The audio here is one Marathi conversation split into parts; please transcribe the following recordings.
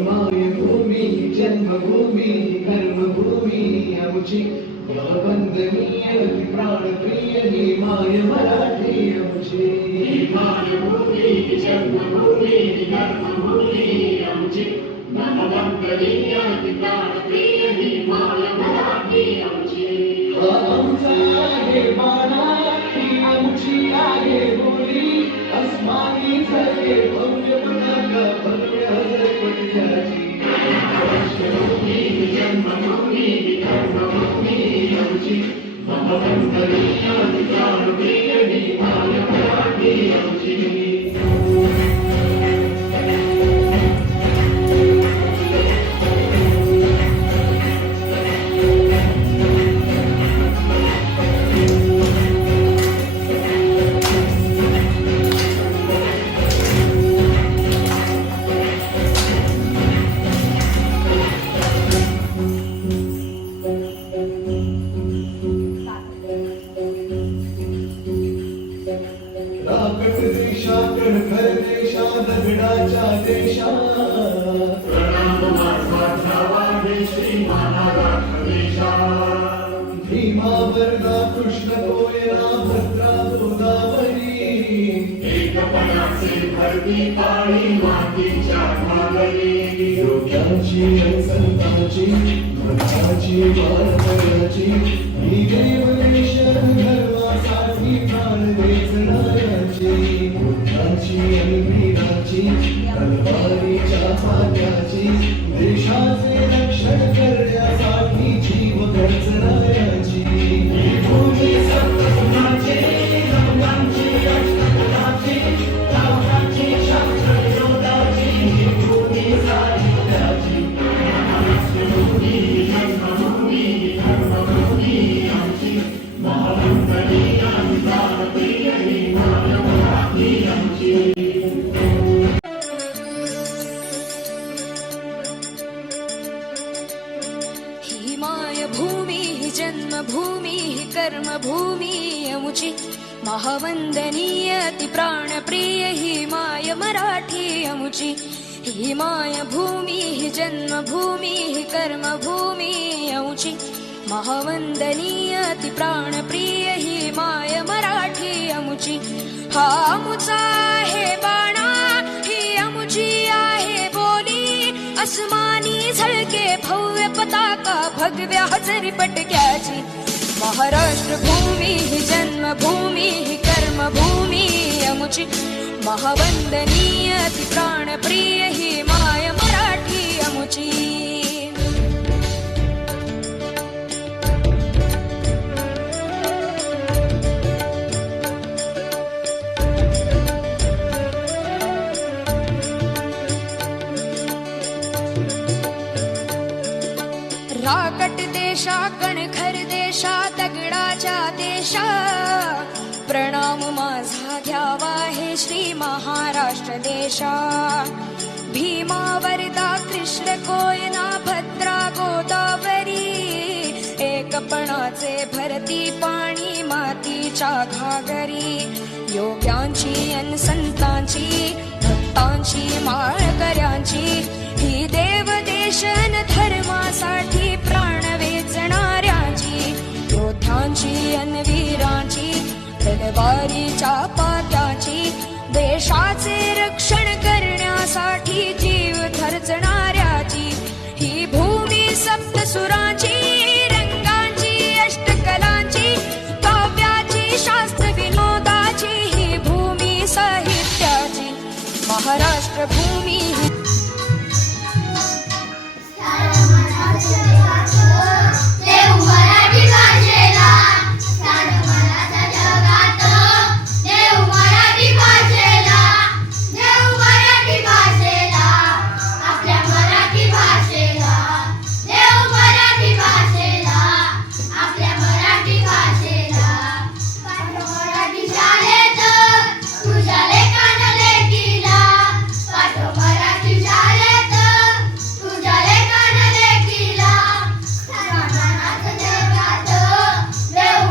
मायभूमी जन्मभूमी कर्मभूमी आमची वंदनीय प्राणप्रिय ही माय मराठी आमची मायभूमी जन्मभूमी कर्मभूमी आमची वंदनीय प्राणप्रिय ही माय मराठी आमची आमचा आहे बाणा ही आमची आहे बोली अस्मानी झाले भव्य पताका भव्य हजरपती जन्मभूमी कर्मभूमी आमची वंदनीय प्राणप्रिय ही माय मराठी आमची दगडाच्या देशात प्रणाम माझा घ्यावा हे श्री महाराष्ट्र देशात भीमा वर्धा कृष्ण कोयना भद्रा गोदावरी एकपणाचे भरती पाणी मातीच्या घागरी योग्याची आणि संतांची भक्ताची मानवयाची ही देवदेशन धर्मासाठी प्राण वेचणाऱ्याची बुद्धाची आणि वीराची तलवारीच्या पात्याची देशाचे रक्षण करण्यासाठी जीव खर्चणाऱ्याची भूमी सत्तुनाची रंगांची अष्टकलाची लावण्याची शास्त्र विरोधाची भूमी साहित्याची महाराष्ट्रभूमी जन्मभूमी कर्मभूमी आमची वंदनीय प्राणप्रिय ही माय मराठी आमची ही मायभूमी ही जन्मभूमी ही कर्मभूमी अमुची महावंदनीय ती प्राणप्रिय ही माय मराठी अमुची ही मायभूमी ही जन्मभूमी ही कर्मभूमी अमुची महावंदनीय ती प्राणप्रिय ही माय मराठी अमुची हा अमुचा आहे बाणा ही अमुची आहे बोली अस्मानी झळके भव्य पताका भगव्या हजरी पटक्याची महाराष्ट्र भूमी ही जन्मभूमी ही कर्मभूमी अमुची महावंदनीय ती प्राणप्रिय ही माय मराठी अमुची राकट देशा कणखर देशा दगडाच्या देशा प्रणाम माझा घ्यावा हे श्री महाराष्ट्र देशा भीमा वर्धा कृष्ण कोयना भद्रा गोदावरी एकपणाचे भरती पाणी मातीच्या घागरी योग्यांची अन संतांची भक्तांची माळकऱ्यांची ही देवदेशन धर्मासाठी प्राण वेचणाऱ्याची योद्ध्यांची अन वीरांची तलवारीच्या पात्याची देशाचे रक्षण करण्यासाठी जीव खर्चणाऱ्याची ही भूमी सप्तसुरांची रंगांची अष्टकलांची काव्याची शास्त्र विनोदाची ही भूमी साहित्याची महाराष्ट्र भूमी देव मराठी भाषेला स्थान मनाचा जगात देव मराठी भाषेला देव मराठी भाषेला आपल्या मराठी भाषेला देव मराठी भाषेला आपल्या मराठी भाषेला पाठव मराठी शाळेत तुझ्या लेकान लेकीला पाठव मराठी शाळेत तुझ्या लेकान लेकीला स्थान मनाचा जगात देव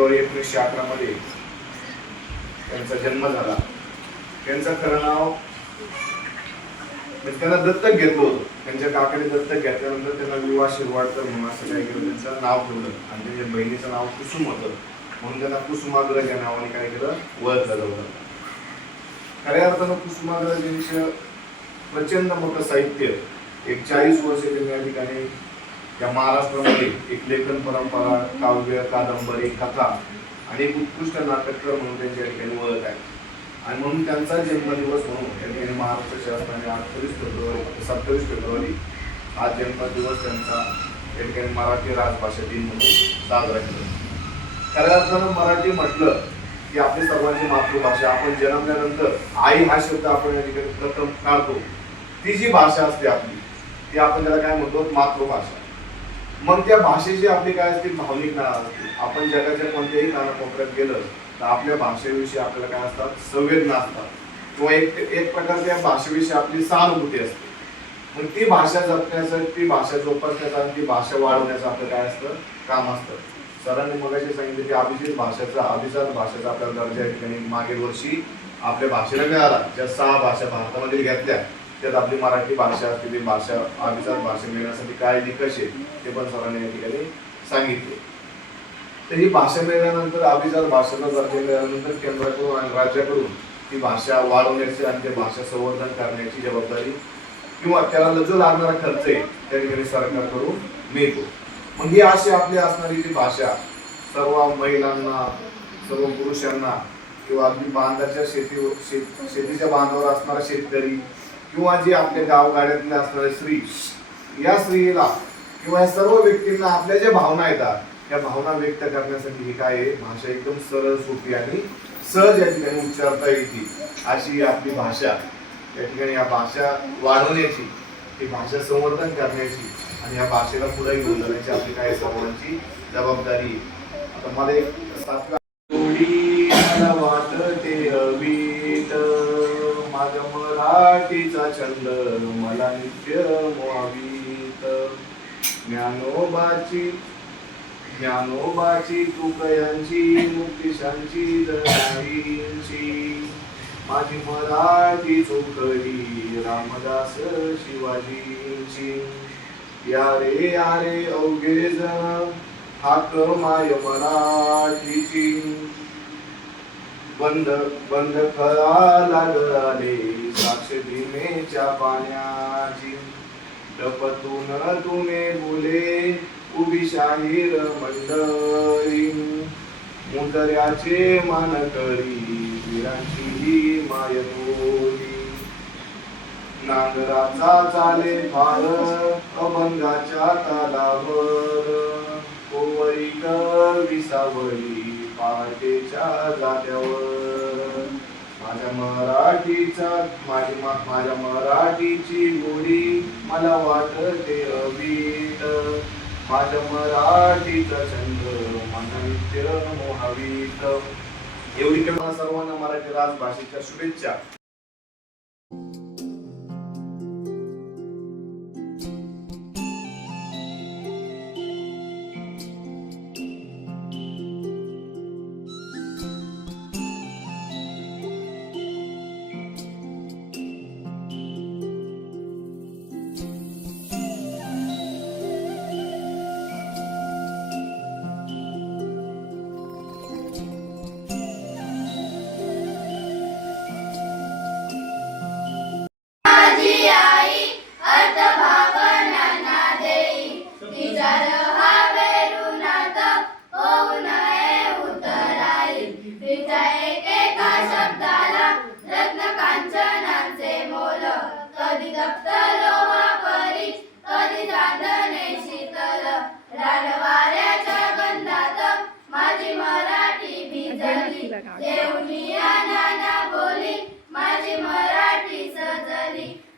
फेब्रुवारी 1911 मध्ये त्यांचा जन्म झाला. त्यांचं खरं नाव म्हणजे त्यांना दत्तक घेतलं होतं. त्यांच्या काकाने दत्तक घेतल्यानंतर त्यांना विवा शिरवाडकर म्हणून असं काय केलं, त्यांचं नाव ठेवलं आणि त्यांच्या बहिणीचं नाव कुसुम होतं म्हणून त्यांना कुसुमाग्रज या नावाने काय केलं, ओळखलं जातं. खऱ्या अर्थानं कुसुमाग्रजांचं प्रचंड मोठं साहित्य, एक 40 वर्ष त्यांनी या ठिकाणी या महाराष्ट्रामध्ये एक लेखन परंपरा, काव्य, कादंबरी, कथा आणि एक उत्कृष्ट नाटककार म्हणून त्यांच्या ठिकाणी ओळख आहे. आणि म्हणून त्यांचा जन्मदिवस म्हणून त्या ठिकाणी महाराष्ट्र शासनाने 27 फेब्रुवारी हा जन्मदिवस त्यांचा त्या ठिकाणी मराठी राजभाषा दिन म्हणून साजरा केला. खऱ्या अर्थानं मराठी म्हटलं की आपली सर्वांची मातृभाषा. आपण जन्मल्यानंतर आई हा शब्द आपण या ठिकाणी प्रथम काढतो. ती जी भाषा असते आपली, ती आपण त्याला काय म्हणतो, मातृभाषा. मग त्या भाषेची आपली काय असते, भावनिक नाळ असते. आपण जगाच्या कोणत्याही कानाकोपऱ्यात गेलं तर आपल्या भाषेविषयी आपल्याला काय असतात, संवेदना असतात किंवा एक प्रकारच्या त्या भाषेविषयी आपली सहानुभूती असते. मग ती भाषा जपण्याचं, ती भाषा जोपासण्याचं आणि ती भाषा वाढवण्याचं आपलं काय असतं, काम असतं. सरांनी मगाशी सांगितलं की अभिजात भाषेचा आपल्याला दर्जा या ठिकाणी मागील वर्षी आपल्या भाषेला मिळाला. ज्या 6 भाषा भारतामध्ये घेतल्या त्यात आपली मराठी भाषा असते. ती भाषा अभिजात भाषा मिळण्यासाठी काय निकष आहे ते पण सरांनी या ठिकाणी सांगितले. तर ही भाषा मिळाल्यानंतर, अभिजात भाषेला दर्जा मिळाल्यानंतर केंद्राकडून आणि राज्याकडून ती भाषा वाढवण्याची आणि त्या भाषा संवर्धन करण्याची जबाबदारी किंवा त्याला जो लागणारा खर्च आहे त्या ठिकाणी सरकारकडून मिळतो. मग ही अशी आपली असणारी जी भाषा सर्व महिलांना, सर्व पुरुषांना किंवा अगदी बांधाच्या शेतीच्या बांधावर असणारा शेतकरी किंवा जे आपल्या गावगाड्यातले असणारे स्त्री, या स्त्रीला किंवा या सर्व व्यक्तींना आपल्या ज्या भावना येतात त्या भावना व्यक्त करण्यासाठी ही काय आहे, भाषा एकदम सरळ, सोपी आणि सहज या ठिकाणी उच्चारता येते अशी आपली भाषा. या ठिकाणी या भाषा वाढवण्याची, ही भाषा संवर्धन करण्याची आणि या भाषेला पुढे घेऊन जाण्याची आपली काय सर्वांची जबाबदारी. आता मला एक 7व्या मला वाटते अवीट, माझ्या मराठीचा छंद मला नित्य मोहावीत, ज्ञानोबाची तुकयांची मुक्तिशांची जनाईंची, माझी मराठी चोखडी रामदास शिवाजींची, यारे अवघे जण हाक माय मराठीची, बंद खळा लागले साक्ष भीमेच्या पाण्याची, टपतून तुने बोले उभी शाहीर मंडळी, मुदऱ्याचे मानकरी वीरांची ही मायबोली, नांगराचा चाले फार अभंगाच्या तालावर, कोवळीक विसावळी पहाटेच्या जात्यावर, माझ्या मराठीची गोडी मला वाटते अवीट, माझ्या मराठीचा छंद माझा नित्य मोहावीत. एवढी केवळ सर्वांना मराठी राजभाषेच्या शुभेच्छा.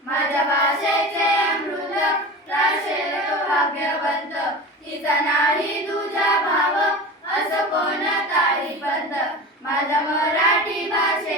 माझ्या भाषेचे अमृत राशेल भाग्यवंत, तिचा नाही तुझा भाव असं कोण तारीपंत, माझ्या मराठी भाषे